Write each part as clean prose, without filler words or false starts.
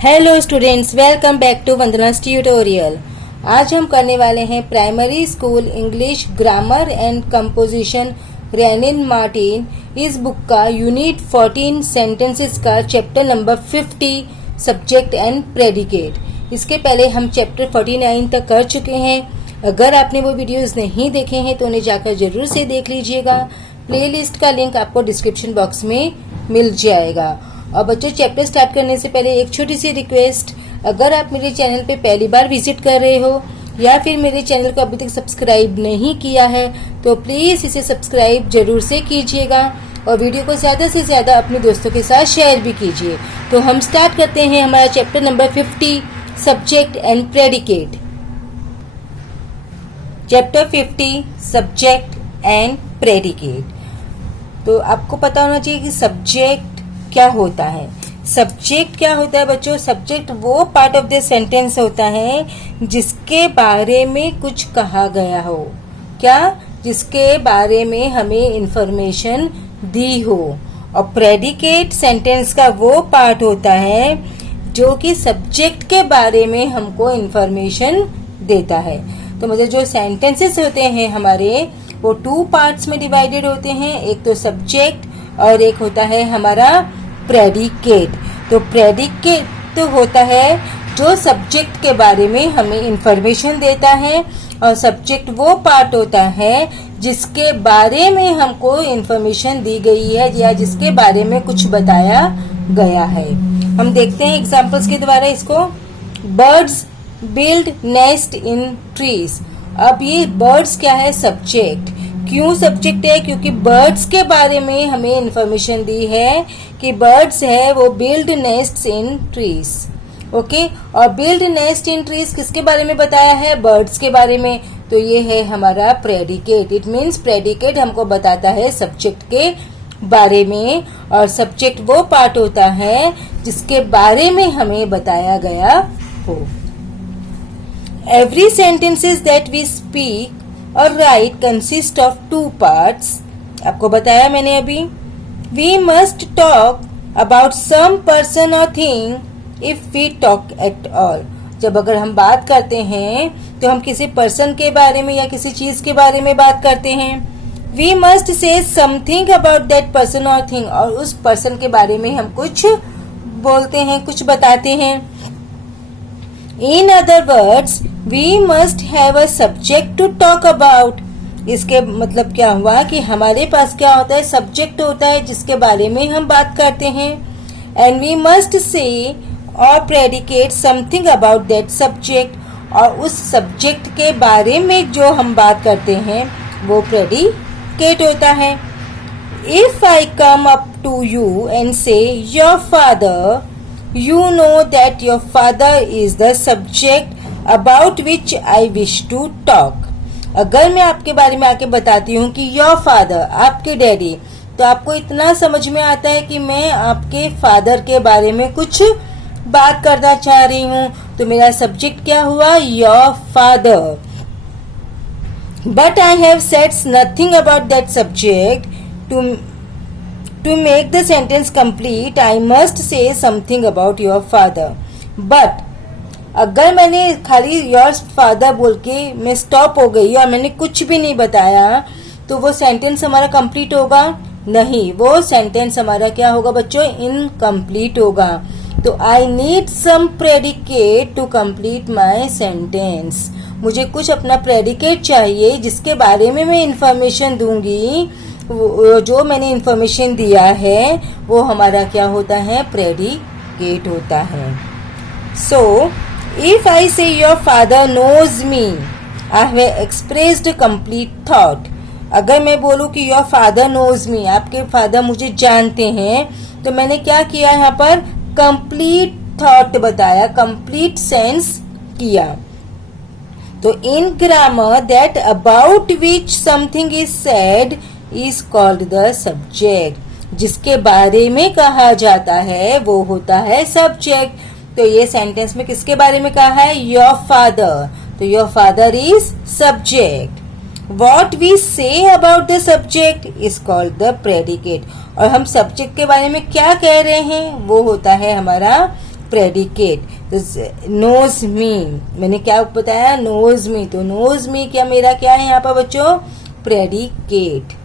Hello students, welcome back to Vandana's tutorial. आज हम करने वाले हैं primary school English grammar and composition Wren and Martin इस बुक का यूनिट 14 सेंटेंसेस का chapter number 50 subject and predicate. इसके पहले हम चैप्टर 49 तक कर चुके हैं। अगर आपने वो वीडियोस नहीं देखे हैं तो उन्हें जाकर जरूर से देख लीजिएगा। प्लेलिस्ट का लिंक आपको डिस्क्रिप्शन बॉक्स में मिल जाएगा। और बच्चों, चैप्टर स्टार्ट करने से पहले एक छोटी सी रिक्वेस्ट, अगर आप मेरे चैनल पे पहली बार विजिट कर रहे हो या फिर मेरे चैनल को अभी तक सब्सक्राइब नहीं किया है तो प्लीज इसे सब्सक्राइब जरूर से कीजिएगा और वीडियो को ज्यादा से ज्यादा अपने दोस्तों के साथ शेयर भी कीजिए। तो हम स्टार्ट करते हैं हमारा chapter number 50 subject and predicate. Chapter 50 subject and predicate. तो आपको पता होना चाहिए कि सब्जेक्ट क्या होता है। सब्जेक्ट क्या होता है बच्चों? सब्जेक्ट वो पार्ट ऑफ द सेंटेंस होता है जिसके बारे में कुछ कहा गया हो। क्या? जिसके बारे में हमें इंफॉर्मेशन दी हो। और प्रेडिकेट सेंटेंस का वो पार्ट होता है जो कि सब्जेक्ट के बारे में हमको इंफॉर्मेशन देता है। तो मतलब जो सेंटेंसेस होते हैं हमारे, वो 2 पार्ट्स में डिवाइडेड होते हैं। एक तो सब्जेक्ट और एक होता है हमारा प्रेडिकेट। तो प्रेडिकेट तो होता है जो सब्जेक्ट के बारे में हमें इंफॉर्मेशन देता है, और सब्जेक्ट वो पार्ट होता है जिसके बारे में हमको इंफॉर्मेशन दी गई है या जिसके बारे में कुछ बताया गया है। हम देखते हैं एग्जांपल्स के द्वारा इसको। Birds build nest in trees. अब ये बर्ड्स क्या है? सब्जेक्ट। क्यों सब्जेक्ट है? क्योंकि बर्ड्स के बारे में हमें इंफॉर्मेशन दी है कि बर्ड्स है वो build nest in trees. Okay, और बिल्ड नेस्ट इन ट्रीज किसके बारे में बताया है? बर्ड्स के बारे में। तो ये है हमारा प्रेडिकेट। इट मीन्स प्रेडिकेट हमको बताता है सब्जेक्ट के बारे में, और सब्जेक्ट वो पार्ट होता है जिसके बारे में हमें बताया गया हो। Every sentences that we speak और राइट कंसिस्ट ऑफ 2 पार्ट्स। आपको बताया मैंने अभी। We must talk about some person और thing if we talk at all. जब अगर हम बात करते हैं तो हम किसी पर्सन के बारे में या किसी चीज के बारे में बात करते हैं। We must say something about that person और थिंग, और उस पर्सन के बारे में हम कुछ बोलते हैं, कुछ बताते हैं। In other words we must have a subject to talk about. इसके मतलब क्या हुआ कि हमारे पास क्या होता है? सब्जेक्ट होता है जिसके बारे में हम बात करते हैं। एंड वी मस्ट से और predicate something about that subject, और उस सब्जेक्ट के बारे में जो हम बात करते हैं वो प्रेडिकेट होता है। If I come up to you and say your father, you know that your father is the subject about which I wish to talk। अगर मैं आपके बारे में आके बताती हूँ कि your father, आपके डैडी, तो आपको इतना समझ में आता है कि मैं आपके फादर के बारे में कुछ बात करना चाह रही हूँ। तो मेरा सब्जेक्ट क्या हुआ? your father। But I have said nothing about that subject। To make the sentence complete, I must say something about your father। But अगर मैंने खाली your father बोल के मैं स्टॉप हो गई और मैंने कुछ भी नहीं बताया तो वो सेंटेंस हमारा कंप्लीट होगा? नहीं, वो सेंटेंस हमारा क्या होगा बच्चों? इनकम्प्लीट होगा। तो I need some predicate to complete my sentence. मुझे कुछ अपना प्रेडिकेट चाहिए जिसके बारे में मैं इंफॉर्मेशन दूंगी। जो मैंने इंफॉर्मेशन दिया है वो हमारा क्या होता है? प्रेडिकेट होता है। सो if I say your father knows me, I have expressed complete thought. अगर मैं बोलूं कि योर फादर नोज मी, आपके फादर मुझे जानते हैं, तो मैंने क्या किया यहाँ पर? कंप्लीट थॉट बताया, कंप्लीट सेंस किया। तो इन grammar that about which something is said is called the subject. जिसके बारे में कहा जाता है वो होता है सब्जेक्ट। तो ये सेंटेंस में किसके बारे में कहा है? Your father. तो your father is subject. What we say about the subject is called the predicate. और हम सब्जेक्ट के बारे में क्या कह रहे हैं वो होता है हमारा प्रेडिकेट। नोज मी, मैंने क्या बताया, नोज मी, तो नोज मी क्या मेरा क्या है यहाँ पर बच्चों, predicate.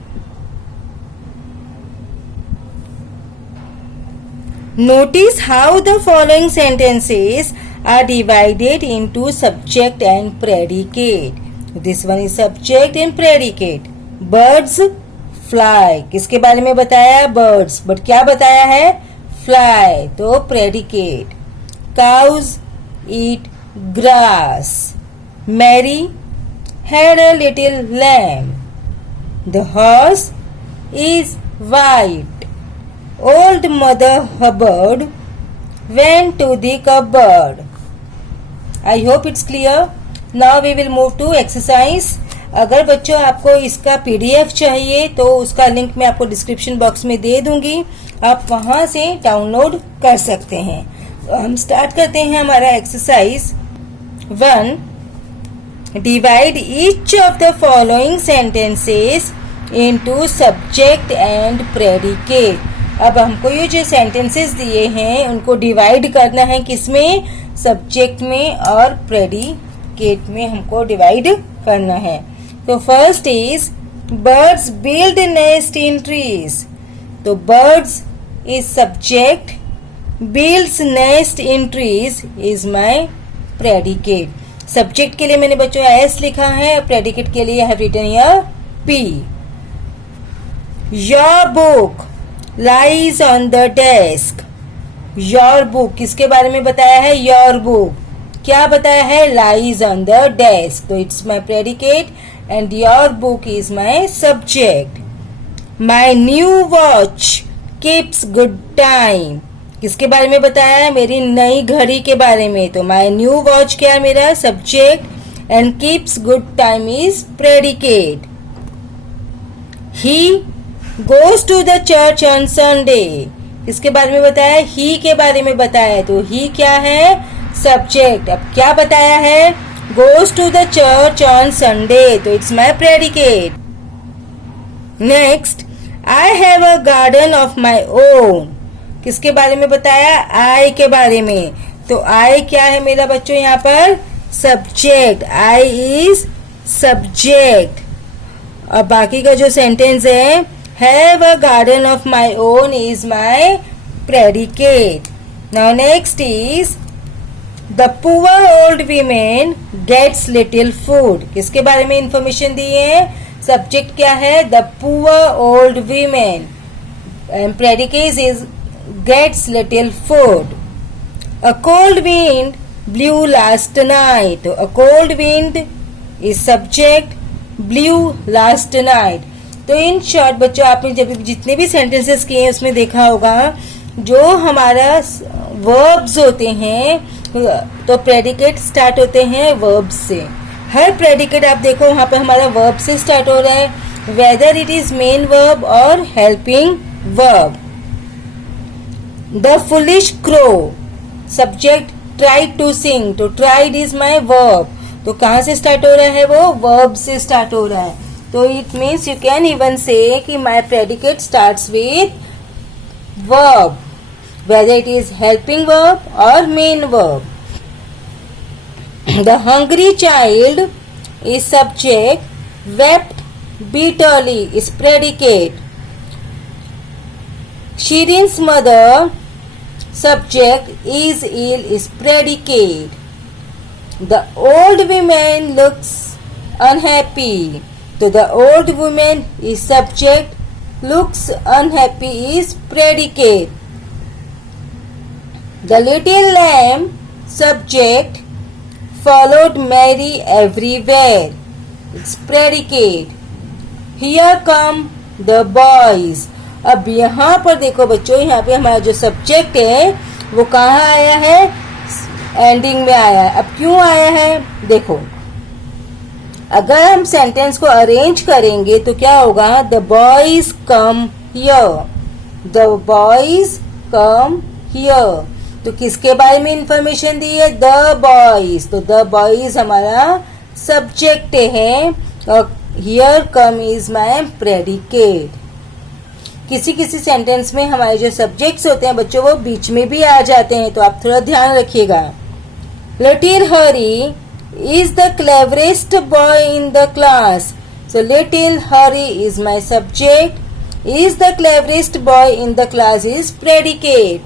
Notice how the following sentences are divided into subject and predicate. This one is subject and predicate. Birds fly. किसके बारे में बताया, birds, but क्या बताया है, fly, तो predicate. Cows eat grass. Mary had a little lamb. The horse is white. Old Mother Hubbard went to the cupboard. I hope it's clear. Now we will move to exercise. अगर बच्चों आपको इसका PDF चाहिए तो उसका link मैं आपको description box में दे दूंगी, आप वहां से डाउनलोड कर सकते हैं। तो हम स्टार्ट करते हैं हमारा exercise 1। Divide each of the following sentences into subject and predicate. अब हमको ये जो सेंटेंसेस दिए हैं उनको डिवाइड करना है, किसमें, सब्जेक्ट में और प्रेडिकेट में हमको डिवाइड करना है। तो first is birds build nest in trees. तो birds is subject, builds nest in trees is my predicate. सब्जेक्ट के लिए मैंने बच्चों एस लिखा है, प्रेडिकेट के लिए I have written here P. Your book lies on the desk. Your book किसके बारे में बताया है, योर बुक, क्या बताया है, लाइज ऑन द डेस्क, तो it's my predicate and your book is my subject. My new watch keeps good time. किसके बारे में बताया है, मेरी नई घड़ी के बारे में, तो माय न्यू वॉच क्या है मेरा subject and keeps good time is predicate. He goes to the church on Sunday. इसके बारे में बताया, ही के बारे में बताया, तो ही क्या है, सब्जेक्ट। अब क्या बताया है, goes to the church on Sunday, तो it's my predicate. Next, I have a garden of my own. किसके बारे में बताया, I के बारे में, तो I क्या है मेरा बच्चों यहाँ पर, सब्जेक्ट, I is सब्जेक्ट। और बाकी का जो सेंटेंस है, have a garden of my own is my predicate. Now next is the poor old woman gets little food. किसके बारे में इंफॉर्मेशन दी है, सब्जेक्ट क्या है, the poor old woman and predicate is gets little food. A cold wind blew last night. A cold wind is subject, blew last night. तो in short बच्चों आपने जब जितने भी सेंटेंसेस किए हैं उसमें देखा होगा, जो हमारा वर्ब्स होते हैं तो प्रेडिकेट स्टार्ट होते हैं वर्ब्स से। हर प्रेडिकेट आप देखो वहां पे हमारा वर्ब से स्टार्ट हो रहा है, whether it is main verb और helping verb. The foolish crow, subject tried to sing, तो ट्राइड इज माय वर्ब, तो कहां से स्टार्ट हो रहा है, वो वर्ब से स्टार्ट हो रहा है। तो it means you can even say कि my predicate starts with verb, whether it is helping verb और main verb. The hungry child is subject, wept bitterly is predicate. Shirin's mother, subject, is ill is predicate. The old woman looks unhappy. So the old woman is subject, looks unhappy is predicate. The little lamb, subject, followed Mary everywhere. It's predicate. Here come the boys. अब यहाँ पर देखो बच्चों, यहाँ पे हमारा जो subject है वो कहाँ आया है, एंडिंग में आया है। अब क्यों आया है, देखो अगर हम सेंटेंस को अरेंज करेंगे तो क्या होगा, the boys come here, the boys come here, तो किसके बारे में इंफॉर्मेशन दी है, द बॉयज, तो द बॉयज हमारा सब्जेक्ट है और here come is my predicate. किसी किसी सेंटेंस में हमारे जो सब्जेक्ट्स होते हैं बच्चों वो बीच में भी आ जाते हैं, तो आप थोड़ा ध्यान रखिएगा। Little Hari is the cleverest boy in the class. So little Hari is my subject. Is the cleverest boy in the class is predicate.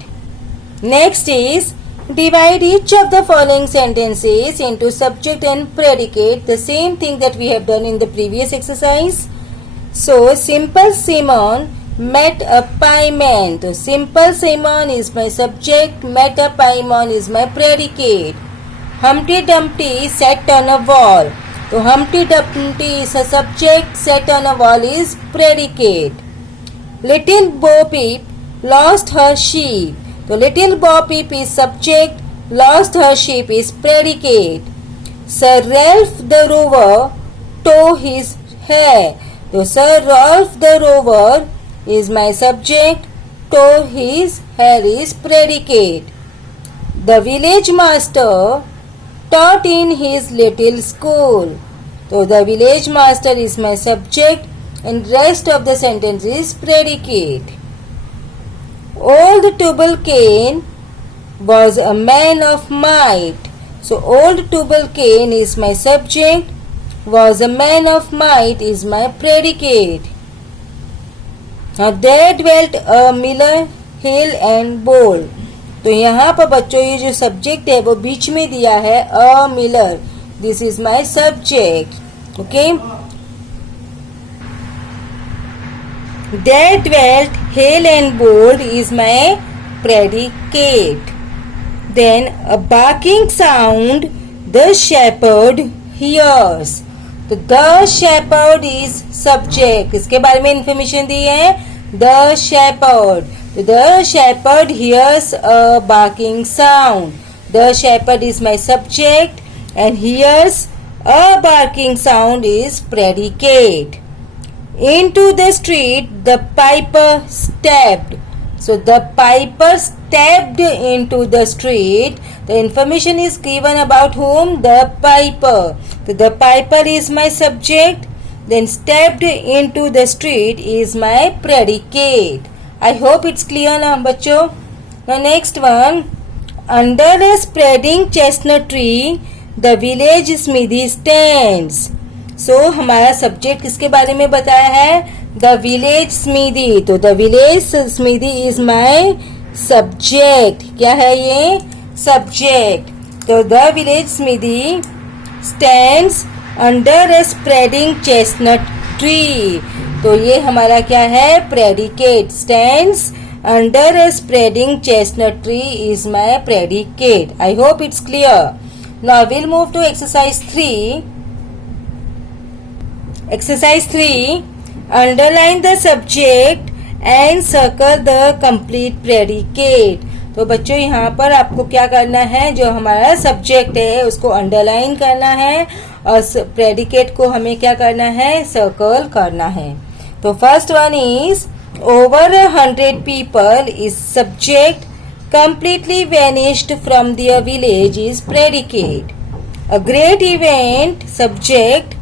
Next is divide each of the following sentences into subject and predicate. The same thing that we have done in the previous exercise. So Simple Simon met a pie man. So Simple Simon is my subject. Met a pie man is my predicate. Humpty Dumpty sat on a wall. So Humpty Dumpty is a subject. Sat on a wall is predicate. Little Bo Peep lost her sheep. So Little Bo Peep is subject. Lost her sheep is predicate. Sir Ralph the rover tore his hair. So Sir Ralph the rover is my subject. Tore his hair is predicate. The village master taught in his little school. So the village master is my subject and rest of the sentence is predicate. Old Tubal-Cain was a man of might. So Old Tubal-Cain is my subject. Was a man of might is my predicate. Now there dwelt a miller hale and bold. तो यहाँ पर बच्चों ये जो subject है वो बीच में दिया है a miller. This is my subject. Okay. There dwelt hale and bold is my predicate. Then a barking sound the shepherd hears. तो the shepherd is subject. इसके बारे में इंफॉर्मेशन दी है. The shepherd. The shepherd hears a barking sound. The shepherd is my subject and hears a barking sound is predicate. Into the street the piper stepped. So the piper stepped into the street. The information is given about whom? The piper. So the piper is my subject. Then stepped into the street is my predicate. I hope it's clear now बच्चों. Now next one. Under a spreading chestnut tree the village smithy stands. So हमारा subject किसके बारे में बताया है? The village smithy. तो the village smithy is my subject. क्या है ये? Subject. तो the village smithy stands under a spreading chestnut tree. तो ये हमारा क्या है? Predicate. Stands under a spreading chestnut tree is my predicate. I hope it's clear. Now will move to exercise 3. Exercise 3. Underline the subject and circle the complete predicate. तो बच्चों यहाँ पर आपको क्या करना है? जो हमारा सब्जेक्ट है उसको अंडरलाइन करना है और प्रेडिकेट को हमें क्या करना है? सर्कल करना है. तो first one is over 100 people is subject. Completely vanished from their village is predicate. A great event subject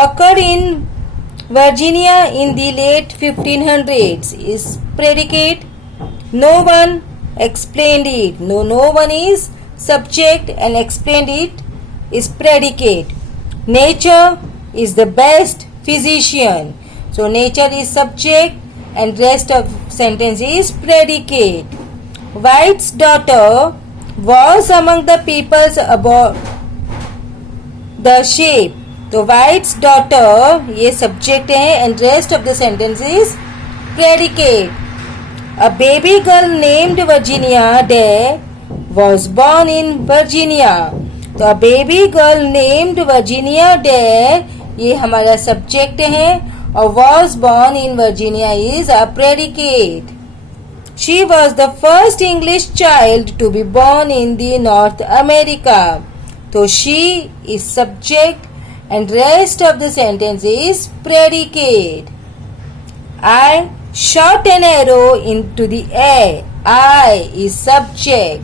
occurred in Virginia in the late 1500s is predicate. No one explained it. No one is subject and explained it is predicate. Nature is the best physician. So nature is subject and rest of sentence is predicate. White's daughter was among the peoples about the sheep. तो White's daughter ये subject है and rest of the sentence is predicate. A baby girl named Virginia Dare was born in Virginia. तो a baby girl named Virginia Dare ये हमारा subject है और was born in Virginia is a predicate. She was the first English child to be born in the North America. तो she is subject and rest of the sentence is predicate. I shot an arrow into the air. I is subject.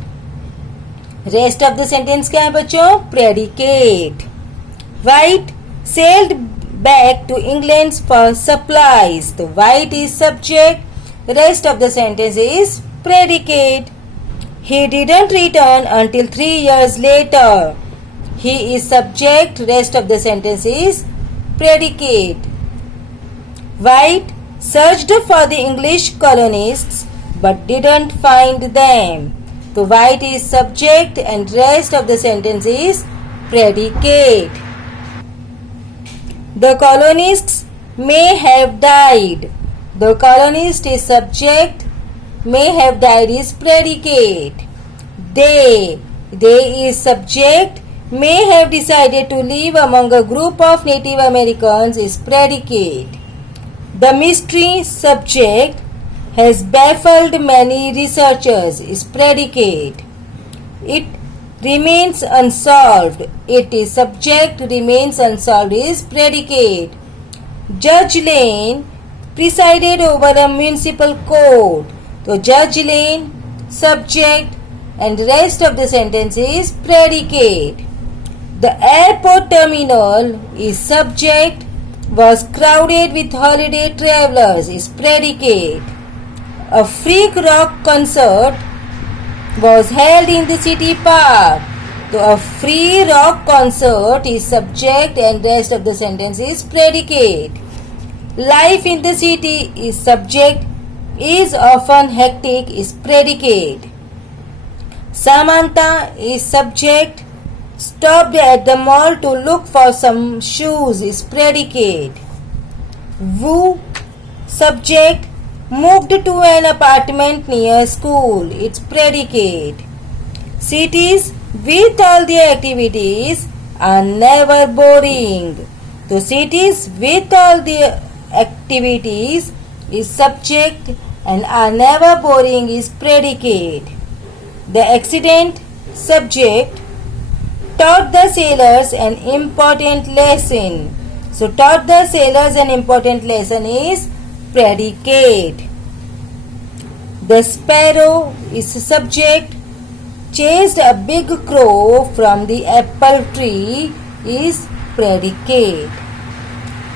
Rest of the sentence क्या है बच्चों? Predicate. White sailed back to England for supplies. तो White is subject rest of the sentence is predicate. He didn't return until 3 years later. He is subject, rest of the sentence is predicate. White searched for the English colonists but didn't find them. So White is subject and rest of the sentence is predicate. The colonists may have died. The colonist is subject, may have died is predicate. They is subject, may have decided to live among a group of Native Americans is predicate. The mystery subject has baffled many researchers is predicate. It remains unsolved. It is subject, remains unsolved is predicate. Judge Lane presided over a municipal court. So Judge Lane subject and rest of the sentence is predicate. The airport terminal is subject, was crowded with holiday travelers is predicate. A freak rock concert was held in the city park. So a free rock concert is subject and rest of the sentence is predicate. Life in the city is subject, is often hectic is predicate. Samantha is subject, stopped at the mall to look for some shoes is predicate. Wu subject, moved to an apartment near school it's predicate. Cities with all the activities are never boring. So cities with all the activities is subject and are never boring is predicate. The accident subject taught the sailors an important lesson. So taught the sailors an important lesson is predicate. The sparrow is subject, chased a big crow from the apple tree is predicate.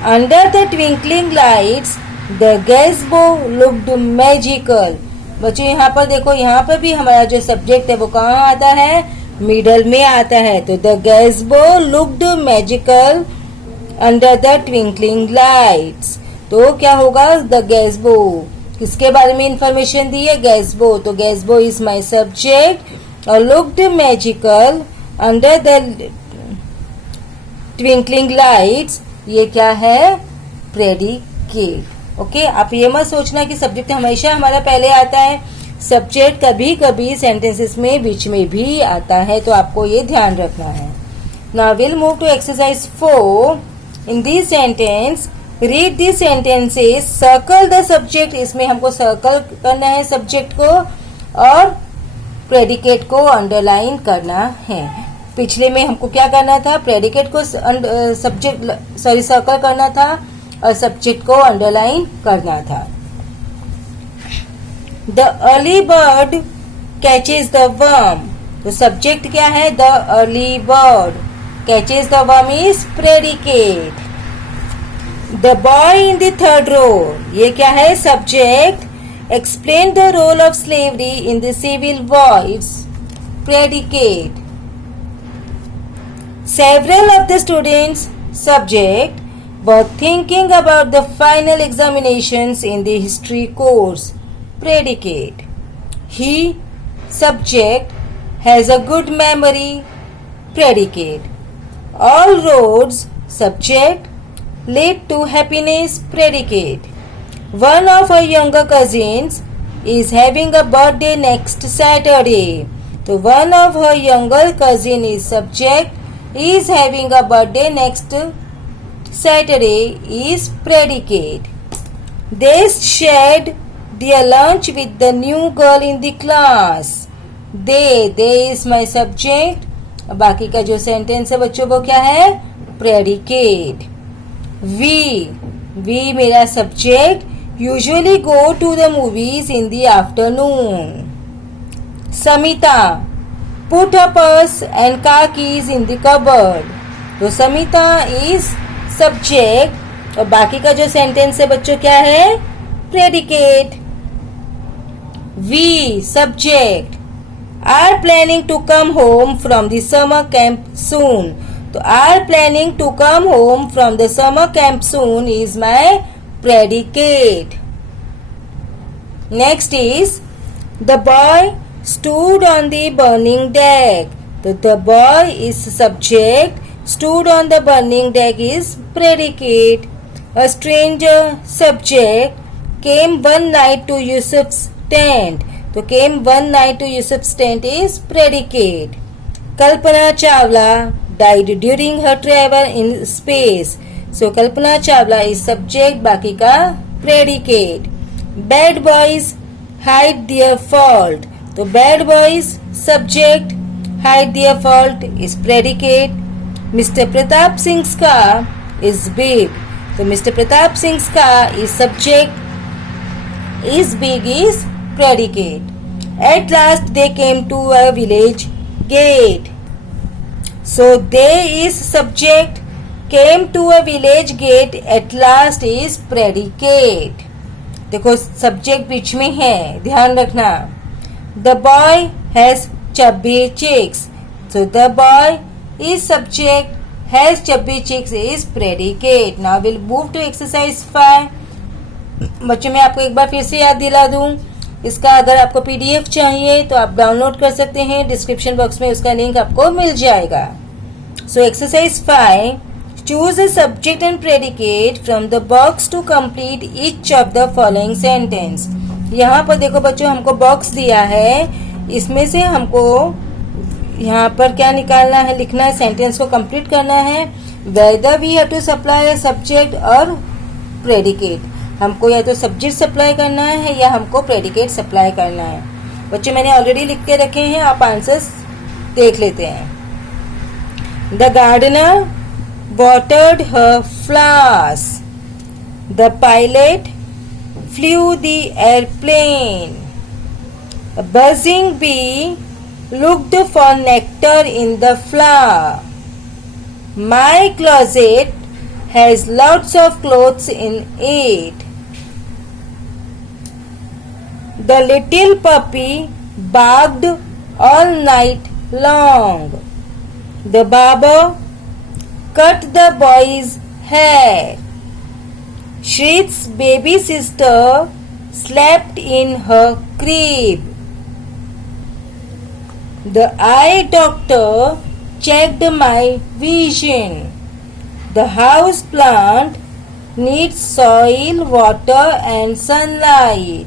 Under the twinkling lights the gazebo looked magical. बच्चों यहाँ पर देखो, यहाँ पर भी हमारा जो subject है वो कहाँ आता है, मिडल में आता है. तो the gazebo looked magical under the twinkling lights. तो क्या होगा, द गैज़बो किसके बारे में इंफॉर्मेशन दी है, गैज़बो. तो गैज़बो इज माय सब्जेक्ट और looked magical under the twinkling lights ये क्या है, प्रेडिकेट. ओके आप ये मत सोचना कि सब्जेक्ट हमेशा हमारा पहले आता है. सब्जेक्ट कभी कभी सेंटेंसेस में बीच में भी आता है, तो आपको ये ध्यान रखना है. Now will move to exercise 4. In this sentence read this sentences, circle the subject. इसमें हमको सर्कल करना है सब्जेक्ट को और प्रेडिकेट को अंडरलाइन करना है. पिछले में हमको क्या करना था, प्रेडिकेट को सब्जेक्ट सर्कल करना था और सब्जेक्ट को अंडरलाइन करना था. The early bird catches the worm. तो सब्जेक्ट क्या है, the early bird. Catches the worm is predicate. The boy in the third row ये क्या है, subject. Explain the role of slavery in the civil war it's predicate. Several of the students subject were thinking about the final examinations in the history course. Predicate. He subject has a good memory. Predicate. All roads subject lead to happiness. Predicate. One of her younger cousins is having a birthday next Saturday. So one of her younger cousin is subject, is having a birthday next Saturday is predicate. They shared their lunch with the new girl in the class. They is my subject. बाकी का जो sentence है बच्चों वो क्या है, predicate. We मेरा subject usually go to the movies in the afternoon. Samita put her purse and car keys in the cupboard. तो समिता इज सब्जेक्ट और बाकी का जो सेंटेंस है बच्चों क्या है, predicate. We, subject, are planning to come home from the summer camp soon. तो are planning to come home from the summer camp soon is my predicate. Next is the boy stood on the burning deck. So the boy is subject, stood on the burning deck is predicate. A stranger, subject, came one night to Yusuf's tent. तो came one night to Yusuf's tent is predicate. Kalpana Chawla died during her travel in space. So Kalpana Chawla is subject, बाकी का predicate. Bad boys hide their fault. तो bad boys subject, hide their fault is predicate. Mr. Pratap Singh's car is big. तो Mr. Pratap Singh's car is subject, is big is predicate. At last they came to a village gate. So they is subject, came to a village gate, at last is predicate. देखो subject बीच में है, ध्यान रखना. The boy has chubby cheeks. So the boy is subject, has chubby cheeks is predicate. Now we'll move to exercise 5. बच्चों मैं आपको एक बार फिर से याद दिला दूं. इसका अगर आपको पीडीएफ चाहिए तो आप डाउनलोड कर सकते हैं, डिस्क्रिप्शन बॉक्स में उसका लिंक आपको मिल जाएगा. So exercise 5, choose a subject and predicate from the box to complete each of the following sentence. यहाँ पर देखो बच्चों हमको बॉक्स दिया है, इसमें से हमको यहाँ पर क्या निकालना है, लिखना है, सेंटेंस को कंप्लीट करना है. Whether we have to supply a subject और प्रेडिकेट. हमको या तो सब्जेक्ट सप्लाई करना है या हमको प्रेडिकेट सप्लाई करना है. बच्चों मैंने ऑलरेडी लिख के रखे हैं, आप आंसर्स देख लेते हैं. The gardener watered her flowers. The pilot flew the airplane. A buzzing bee looked for nectar in the flower. My closet has lots of clothes in it. The little puppy barked all night long. The barber cut the boy's hair. Shrit's baby sister slept in her crib. The eye doctor checked my vision. The house plant needs soil, water and sunlight.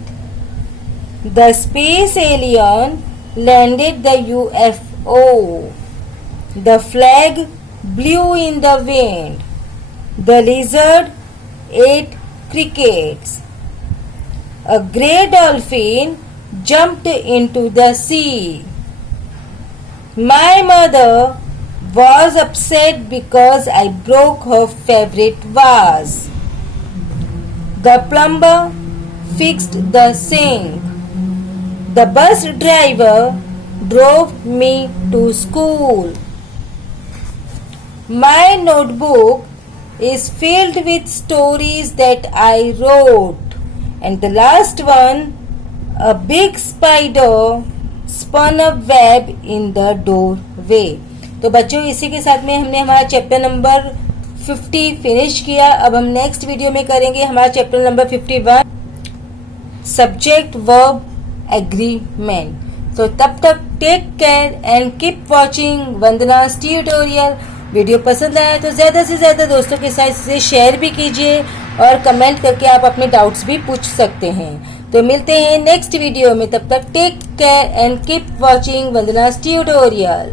The space alien landed the UFO. The flag blew in the wind. The lizard ate crickets. A grey dolphin jumped into the sea. My mother was upset because I broke her favorite vase. The plumber fixed the sink. The bus driver drove me to school. My notebook is filled with stories that I wrote. And the last one, a big spider spun a web in the doorway. तो बच्चों इसी के साथ में हमने हमारा chapter number 50 finish किया. अब हम नेक्स्ट वीडियो में करेंगे हमारा chapter number 51, subject verb agreement. तो तब तक take care and keep watching Vandana's tutorial. Video पसंद आया तो ज़्यादा से ज़्यादा दोस्तों के साथ इसे शेयर भी कीजिए और कमेंट करके आप अपने डाउट्स भी पूछ सकते हैं. तो मिलते हैं नेक्स्ट वीडियो में, तब तक take care and keep watching Vandana's tutorial.